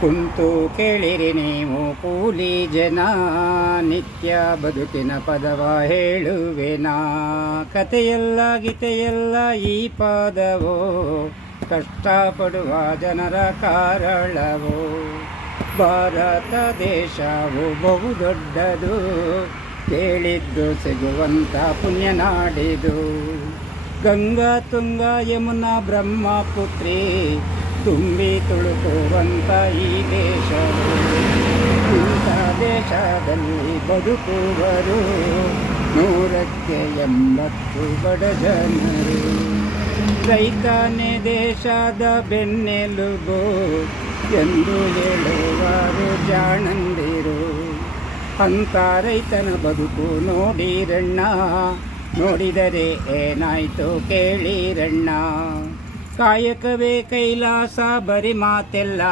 ಕುಂತು ಕೇಳಿರಿ ನೀವು ಕೂಲಿ ಜನ, ನಿತ್ಯ ಬದುಕಿನ ಪದವ ಹೇಳುವೆನಾ. ಕಥೆಯೆಲ್ಲ ಗೀತೆಯೆಲ್ಲ ಈ ಪಾದವೋ, ಕಷ್ಟಪಡುವ ಜನರ ಕಾರಳವೋ. ಭಾರತ ದೇಶವು ಬಹುದೊಡ್ಡದು, ಕೇಳಿದ್ದು ಸಿಗುವಂಥ ಪುಣ್ಯ ನಾಡಿದು. ಗಂಗಾ ತುಂಗ ಯಮುನಾ ಬ್ರಹ್ಮಪುತ್ರಿ, ತುಂಬಿ ತುಳುಕುವಂಥ ಈ ದೇಶವು. ಇಂಥ ದೇಶದಲ್ಲಿ ಬದುಕುವರು 100ಕ್ಕೆ 80 ಬಡ ಜನರು. ರೈತನೇ ದೇಶದ ಬೆನ್ನೆಲುಬು ಎಂದು ಹೇಳುವರು ಜಾಣಂದಿರು. ಅಂಥ ರೈತನ ಬದುಕು ನೋಡಿರಣ್ಣ, ನೋಡಿದರೆ ಏನಾಯ್ತು ಕೇಳಿರಣ್ಣ. ಕಾಯಕವೇ ಕೈಲಾಸ ಬರಿ ಮಾತೆಲ್ಲ,